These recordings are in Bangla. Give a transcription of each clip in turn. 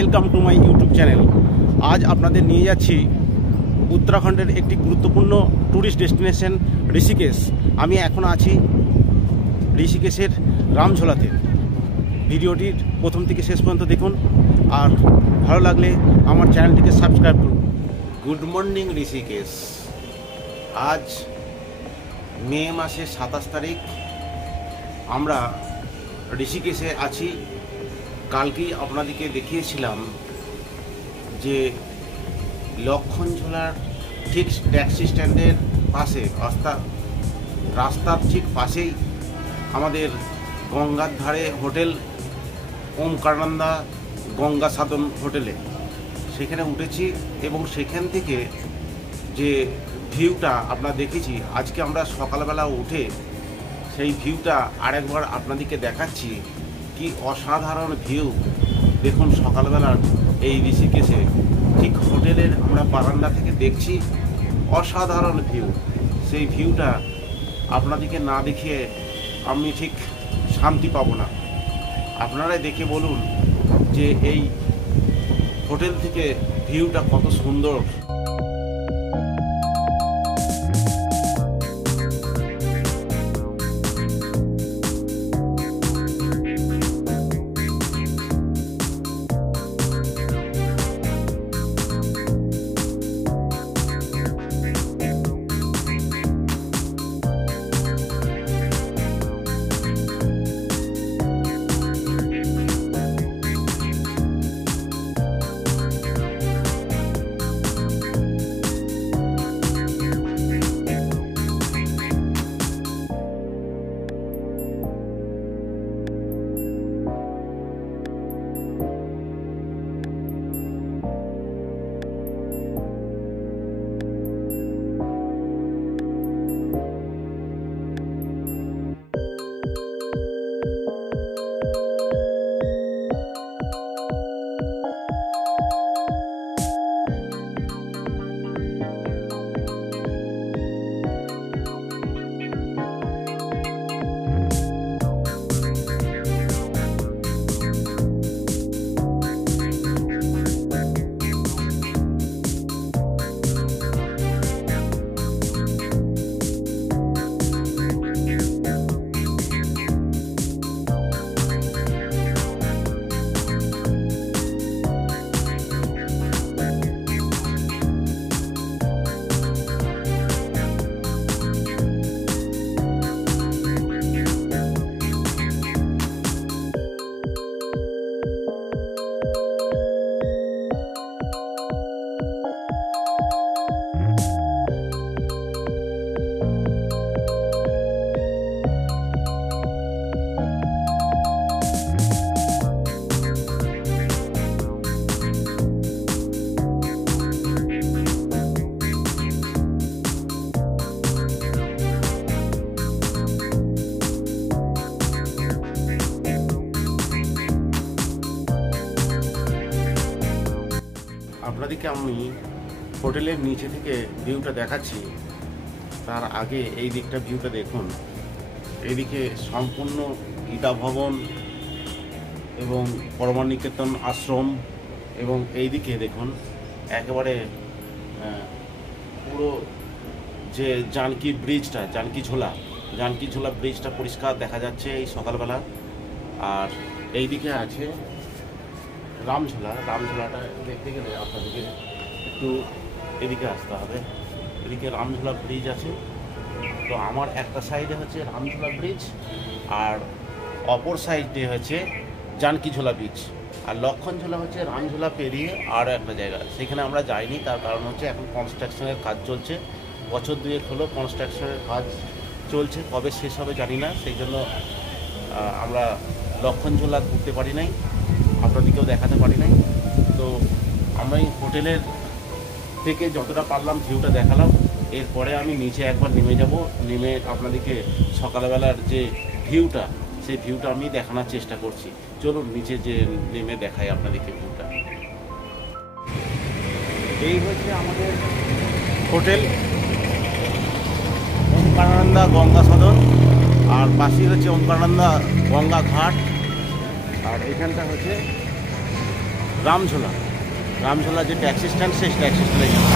Welcome to my YouTube channel. আজ আপনাদের নিয়ে যাচ্ছি উত্তরাখণ্ডের একটি গুরুত্বপূর্ণ ট্যুরিস্ট ডেস্টিনেশন ঋষিকেশ। আমি এখন আছি ঋষিকেশের রামঝোলাতে। ভিডিওটির প্রথম থেকে শেষ পর্যন্ত দেখুন, আর ভালো লাগলে আমার চ্যানেলটিকে সাবস্ক্রাইব করুন। Good morning Rishikesh. আজ মে মাসের 27 তারিখ। আমরা ঋষিকেশে আছি। কালকেই আপনাদেরকে দেখিয়েছিলাম যে লক্ষণঝোলার ঠিক ট্যাক্সি স্ট্যান্ডের পাশে, রাস্তার ঠিক পাশেই আমাদের গঙ্গার ধারে হোটেল ওমকারানন্দা গঙ্গা সাধন হোটেলে, সেখানে উঠেছি এবং সেখান থেকে যে ভিউটা আপনারা দেখেছি, আজকে আমরা সকালবেলা উঠে সেই ভিউটা আরেকবার আপনাদেরকে দেখাচ্ছি। কি অসাধারণ ভিউ দেখুন সকালবেলার এই ঋষিকেশে। ঠিক হোটেলের আমরা বারান্দা থেকে দেখছি অসাধারণ ভিউ। সেই ভিউটা আপনাদেরকে না দেখিয়ে আমি ঠিক শান্তি পাবো না। আপনারাই দেখে বলুন যে এই হোটেল থেকে ভিউটা কত সুন্দর। আপনাদেরকে আমি হোটেলের নিচে থেকে ভিউটা দেখাচ্ছি। তার আগে এই দিকটা ভিউটা দেখুন। এইদিকে সম্পূর্ণ গীতা ভবন এবং পরমানিকেতন আশ্রম, এবং এইদিকে দেখুন একেবারে পুরো যে জানকী ব্রিজটা, জানকী ঝোলা ব্রিজটা পরিষ্কার দেখা যাচ্ছে এই সকালবেলা। আর এইদিকে আছে রামঝোলাটা দেখতে গেলে আপনাদেরকে একটু এদিকে আসতে হবে। এদিকে রামঝোলা ব্রিজ আছে। তো আমার একটা সাইডে হচ্ছে রামঝোলা ব্রিজ, আর অপর সাইডে হচ্ছে জানকীঝোলা ব্রিজ। আর লক্ষণঝোলা হচ্ছে রামঝোলা পেরিয়ে আরও একটা জায়গা, সেখানে আমরা যাইনি। তার কারণ হচ্ছে এখন কনস্ট্রাকশনের কাজ চলছে। বছর দুয়েক হলো কনস্ট্রাকশনের কাজ চলছে, কবে শেষ হবে জানি না। সেই জন্য আমরা লক্ষণঝোলা ঘুরতে পারি নাই, আপনাদেরকেও দেখাতে পারি নাই। তো আমি হোটেলের থেকে যতটা পারলাম ভিউটা দেখালাম। এরপরে আমি নিচে একবার নেমে আপনাদেরকে সকালবেলার যে ভিউটা, সেই ভিউটা আমি দেখানোর চেষ্টা করছি। চলুন নিচে যে নেমে দেখাই আপনাদেরকে ভিউটা। এই হচ্ছে আমাদের হোটেল ওমকারানন্দা গঙ্গা সদন, আর পাশেই হচ্ছে ওমকারানন্দা গঙ্গা ঘাট। আর এখানটা হচ্ছে রামঝোলা, রামঝোলা যে ট্যাক্সি স্ট্যান্ড, সেই ট্যাক্সি স্ট্যান্ডে যাব।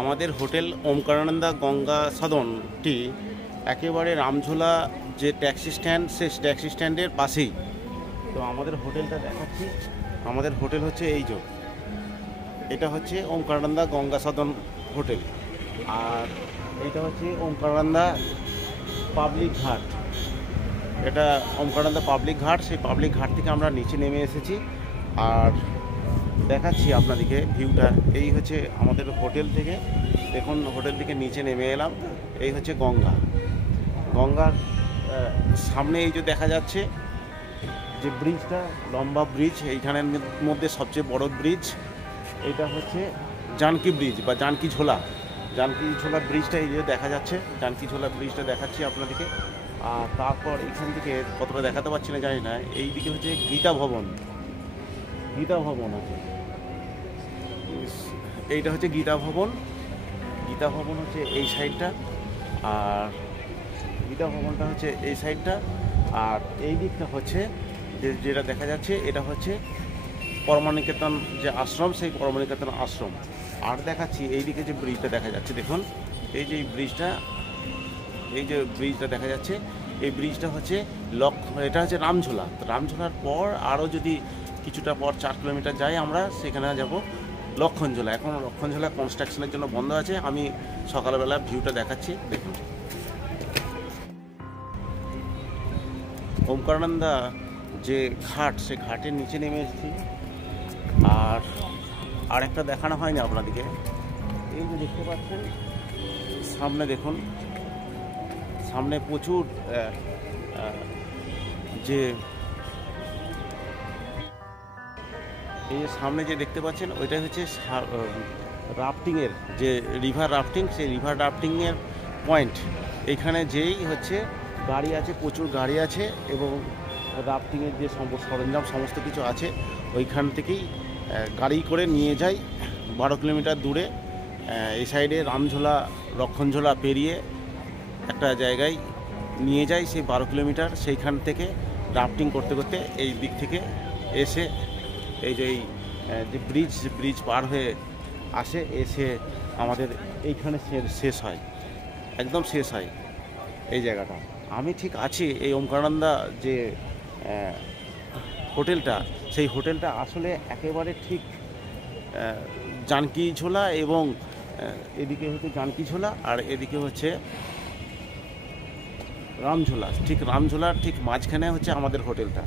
আমাদের হোটেল ওমকারানন্দা গঙ্গা সদনটি একেবারে রামঝোলা যে ট্যাক্সি স্ট্যান্ড, সেই ট্যাক্সি স্ট্যান্ডের পাশেই। তো আমাদের হোটেলটা দেখাচ্ছি। আমাদের হোটেল হচ্ছে এই যে, এটা হচ্ছে ওমকারানন্দা গঙ্গা সদন হোটেল, আর এটা হচ্ছে ওমকারানন্দা পাবলিক ঘাট। এটা ওমকারানন্দা পাবলিক ঘাট। সেই পাবলিক ঘাট থেকে আমরা নিচে নেমে এসেছি, আর দেখাচ্ছি আপনাদেরকে ভিউটা। এই হচ্ছে আমাদের হোটেল থেকে, দেখুন হোটেল থেকে নিচে নেমে এলাম। এই হচ্ছে গঙ্গা, গঙ্গার সামনে এই যে দেখা যাচ্ছে যে ব্রিজটা, লম্বা ব্রিজ, এইখানের মধ্যে সবচেয়ে বড় ব্রিজ। এটা হচ্ছে জানকী ব্রিজ বা জানকী ঝোলা। জানকী ঝোলা ব্রিজটা এই যে দেখা যাচ্ছে, জানকী ঝোলা ব্রিজটা দেখাচ্ছি আপনাদেরকে। আর তারপর এখান থেকে কতটা দেখাতে পারছি না জানি না, এই দিকে হচ্ছে গীতা ভবন। গীতা ভবন আছে, এইটা হচ্ছে গীতা ভবন। গীতা ভবন হচ্ছে এই সাইডটা, আর গীতা ভবনটা হচ্ছে এই সাইডটা। আর এই দিকটা হচ্ছে যেটা দেখা যাচ্ছে, এটা হচ্ছে পরমানিকেতন যে আশ্রম, সেই পরমানিকেতন আশ্রম। আর দেখাচ্ছি এইদিকে যে ব্রিজটা দেখা যাচ্ছে, দেখুন এই যে ব্রিজটা, এই যে ব্রিজটা দেখা যাচ্ছে, এই ব্রিজটা হচ্ছে এটা হচ্ছে রামঝোলা। রামঝোলার পর আরও যদি কিছুটা পর 4 কিলোমিটার যাই আমরা, সেখানে যাব লক্ষণঝোলা। এখন লক্ষণঝোলা কনস্ট্রাকশনের জন্য বন্ধ আছে। আমি সকালবেলা ভিউটা দেখাচ্ছি, দেখুন। ওমকারানন্দা যে ঘাট, সে ঘাটের নিচে নেমে এসেছি। আর একটা দেখানো হয়নি আপনাদেরকে, এই যে দেখতে পাচ্ছেন সামনে, দেখুন সামনে প্রচুর যে এই সামনে যে দেখতে পাচ্ছেন, ওইটাই হচ্ছে রাফটিংয়ের যে রিভার রাফটিং, সেই রিভার রাফটিংয়ের পয়েন্ট। এইখানে যেই হচ্ছে গাড়ি আছে, প্রচুর গাড়ি আছে, এবং রাফটিংয়ের যে সরঞ্জাম সমস্ত কিছু আছে, ওইখান থেকেই গাড়ি করে নিয়ে যায় 12 কিলোমিটার দূরে। এই সাইডে রামঝোলা, লক্ষণঝোলা পেরিয়ে একটা জায়গায় নিয়ে যায়, সেই 12 কিলোমিটার। সেইখান থেকে রাফটিং করতে করতে এই দিক থেকে এসে এই যে ব্রিজ পার হয়ে আসে, এসে আমাদের এইখানে শেষ হয়, একদম শেষ হয় এই জায়গাটা। আমি ঠিক আছি এই ওমকারানন্দা যে হোটেলটা, সেই হোটেলটা আসলে একেবারে ঠিক জানকী ঝোলা, এবং এদিকে হচ্ছে জানকী ঝোলা, আর এদিকে হচ্ছে রামঝোলা। ঠিক রামঝোলার ঠিক মাঝখানে হচ্ছে আমাদের হোটেলটা।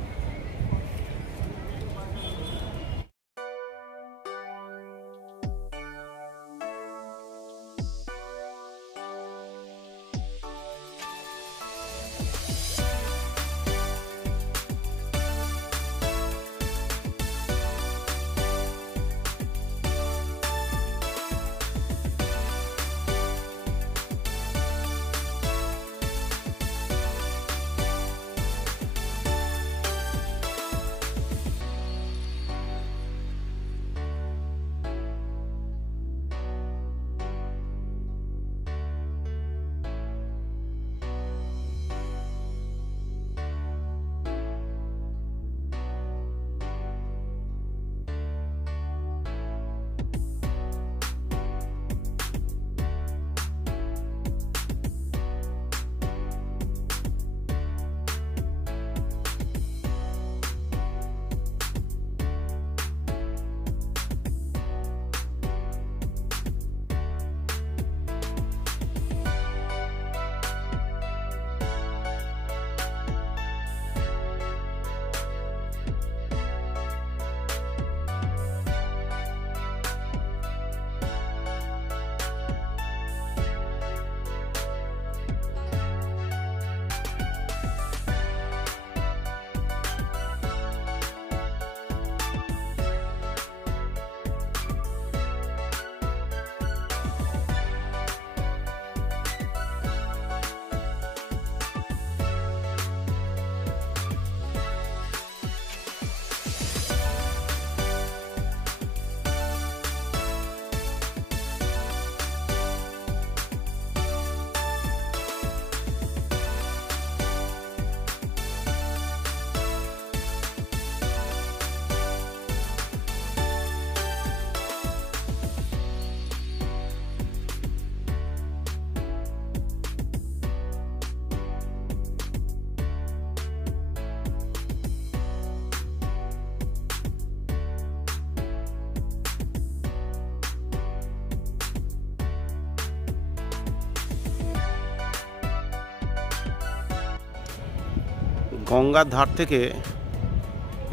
গঙ্গার ধার থেকে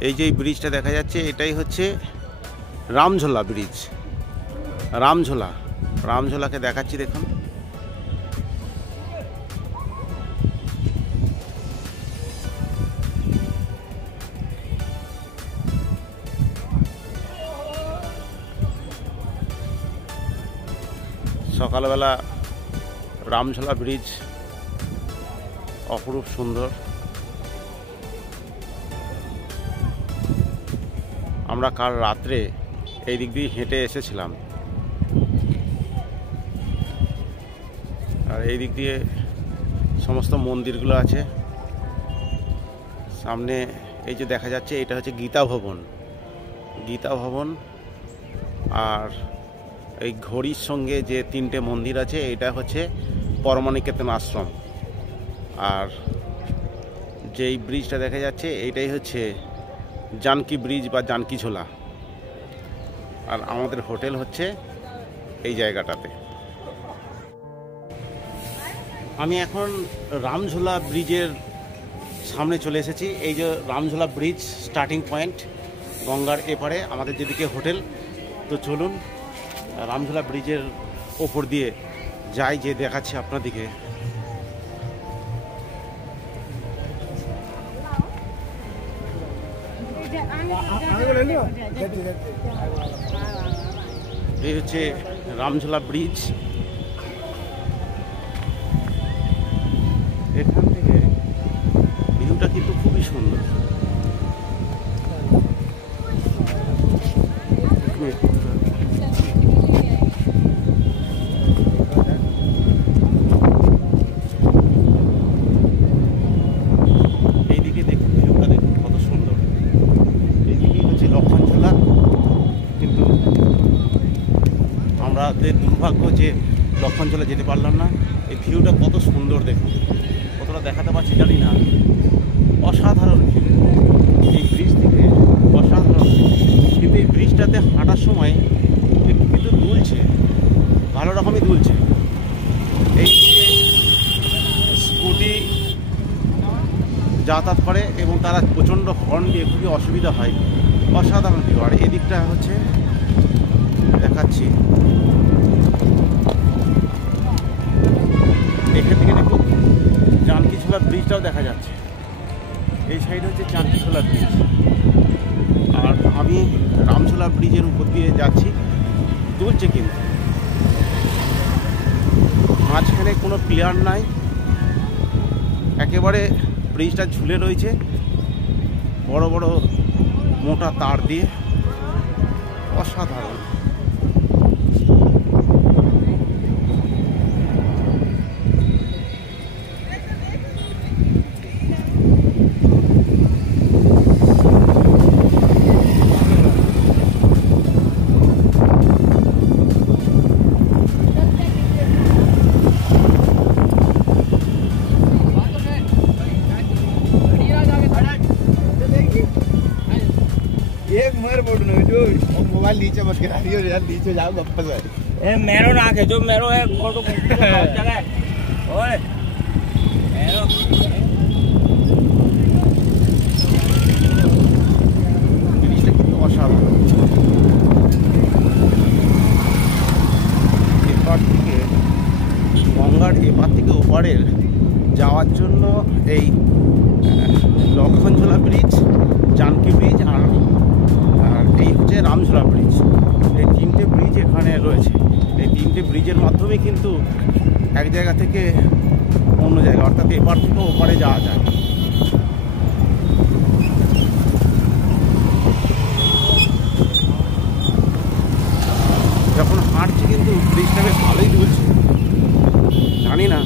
এই যে ব্রিজটা দেখা যাচ্ছে এটাই হচ্ছে রামঝোলা ব্রিজ। রামঝোলাকে দেখাচ্ছি দেখুন। সকালবেলা রামঝোলা ব্রিজ অপরূপ সুন্দর। আমরা কাল রাত্রে এই দিক দিয়ে হেঁটে এসেছিলাম, আর এই দিক দিয়ে সমস্ত মন্দিরগুলো আছে। সামনে এই যে দেখা যাচ্ছে এটা হচ্ছে গীতা ভবন, আর এই ঘড়ির সঙ্গে যে 3টে মন্দির আছে এটা হচ্ছে পরমানিকেতন আশ্রম। আর যেই ব্রিজটা দেখা যাচ্ছে এইটাই হচ্ছে জানকী ব্রিজ বা জানকী ঝোলা। আর আমাদের হোটেল হচ্ছে এই জায়গাটাতে। আমি এখন রামঝোলা ব্রিজের সামনে চলে এসেছি। এই যে রামঝোলা ব্রিজ স্টার্টিং পয়েন্ট, গঙ্গার এপারে আমাদের যেদিকে হোটেল। তো চলুন রামঝোলা ব্রিজের ওপর দিয়ে যাই, যে দেখাচ্ছি আপনাদেরকে। এই হচ্ছে রামঝোলা ব্রিজ। এখান থেকে ভিউটা কিন্তু খুবই সুন্দর। এইদিকে দেখুন, ভিউটা দেখুন কত সুন্দর। এইদিকে হচ্ছে লক্ষণঝোলা, কিন্তু আমাদের দুর্ভাগ্য যে লক্ষণঝোলা যেতে পারলাম না। এই ভিউটা কত সুন্দর দেখুন, কতটা দেখাতে পারছি জানি না। অসাধারণ ভিউ এই ব্রিজ থেকে, অসাধারণ ভিউ। কিন্তু এই ব্রিজটাতে হাঁটার সময় একটু কিন্তু দুলছে, ভালো রকমই দুলছে। এই স্কুটি যাতায়াত করে এবং তারা প্রচণ্ড হর্ন দিয়ে খুবই অসুবিধা হয়। অসাধারণ ভিউ। আর এদিকটা হচ্ছে দেখাচ্ছি, এখান থেকে দেখুন জানকীঝোলা ব্রিজটাও দেখা যাচ্ছে। এই সাইড হচ্ছে জানকীঝোলা ব্রিজ, আর আমি রামঝোলা ব্রিজের উপর দিয়ে যাচ্ছি। দুলছে কিন্তু, মাঝখানে কোনো প্লেয়ার নাই, একেবারে ব্রিজটা ঝুলে রয়েছে বড় বড় মোটা তার দিয়ে। অসাধারণ। मोबाइल नीचे मत गिरा दियो यार, नीचे जाओ वापस है। ए मेरो ना के जो मेरो है फोटो बहुत जगह है। ओए मेरो জিনিসটা কিন্তু অসাধারণ। এপার থেকে গঙ্গার এপার থেকে ওপারের যাওয়ার জন্য এই লক্ষণঝোলা ব্রিজ, জানকী ব্রিজ আর এই হচ্ছে রামঝোলা ব্রিজ, এই 3টে ব্রিজ এখানে রয়েছে। এই 3টে ব্রিজের মাধ্যমে কিন্তু এক জায়গা থেকে অন্য জায়গা, অর্থাৎ এপার থেকে ওপারে যাওয়া যায়। যখন হাঁটছি কিন্তু ব্রিজটা বেশ ভালোই দুলছে, জানি না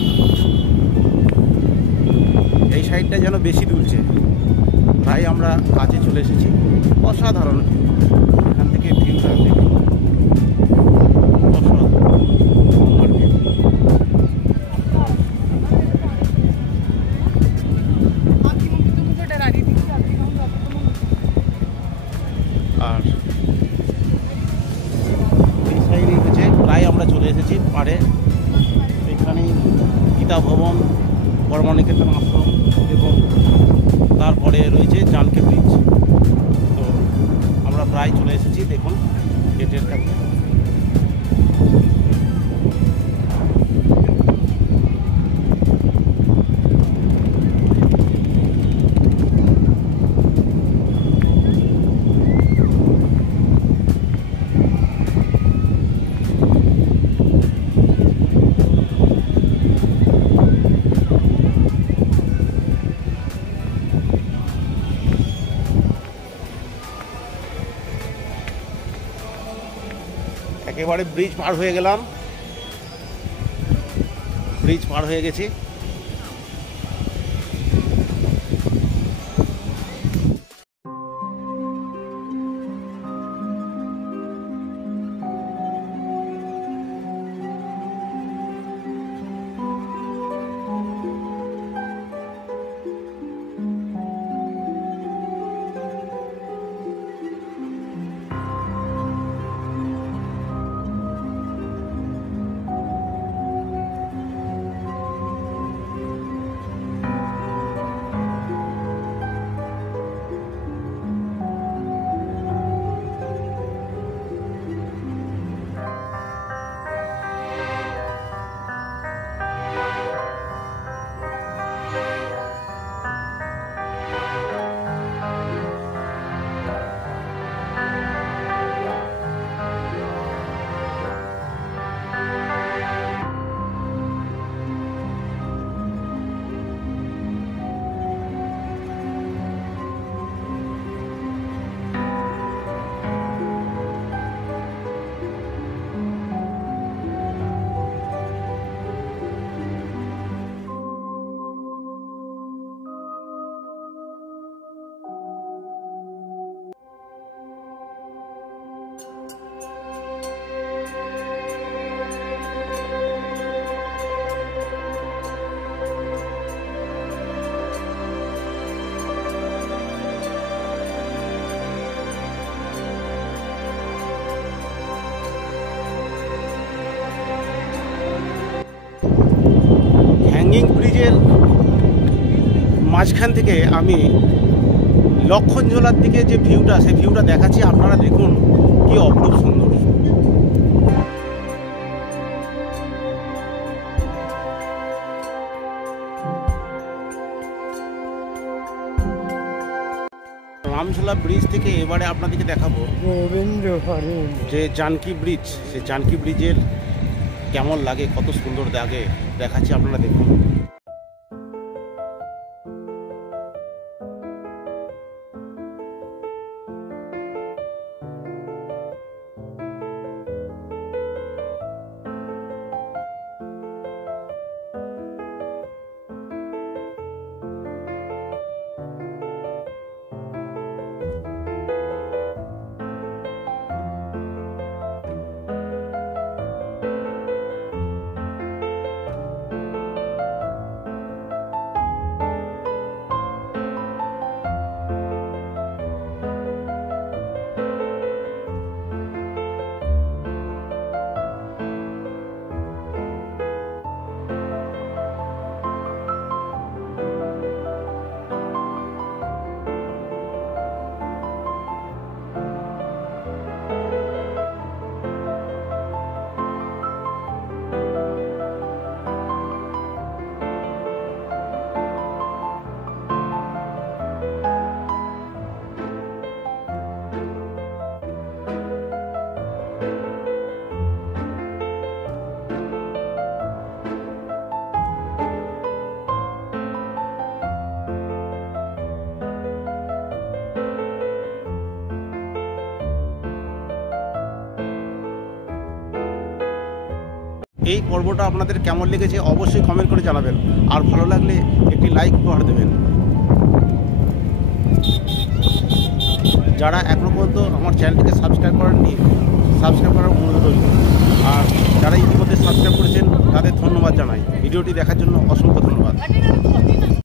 এই সাইডটা যেন বেশি দুলছে, তাই আমরা কাছে চলে এসেছি। অসাধারণ এখান থেকে ভিউটা দেখুন, আর এই সাইডে হচ্ছে প্রায় আমরা চলে এসেছি পাড়ে। এখানেই গীতা ভবন, পরমানিকেতন আশ্রম এবং তারপরে রয়েছে জানকি ব্রিজ। তো আমরা প্রায় চলে এসেছি, দেখুন গেটের কাছে। একেবারে ব্রিজ পার হয়ে গেলাম, ব্রিজ পার হয়ে গেছি। হ্যাঙ্গিং ব্রিজের মাঝখান থেকে আমি লক্ষণঝোলার দিকে যে ভিউটা, সেই ভিউটা দেখাচ্ছি, আপনারা দেখুন কি অপরূপ সুন্দর। রামঝোলা ব্রিজ থেকে এবারে আপনাদেরকে দেখাবো যে জানকি ব্রিজ। সেই জানকি ব্রিজের কেমন লাগে, কত সুন্দর লাগে দেখাচ্ছি, আপনারা দেখুন। এই পর্বটা আপনাদের কেমন লেগেছে অবশ্যই কমেন্ট করে জানাবেন, আর ভালো লাগলে একটি লাইক করে দেবেন। যারা এখনো পর্যন্ত আমার চ্যানেলটিকে সাবস্ক্রাইব করেননি, সাবস্ক্রাইব করার অনুরোধ রইল। আর যারা ইতিমধ্যে সাবস্ক্রাইব করেছেন তাদের ধন্যবাদ জানাই। ভিডিওটি দেখার জন্য অসংখ্য ধন্যবাদ।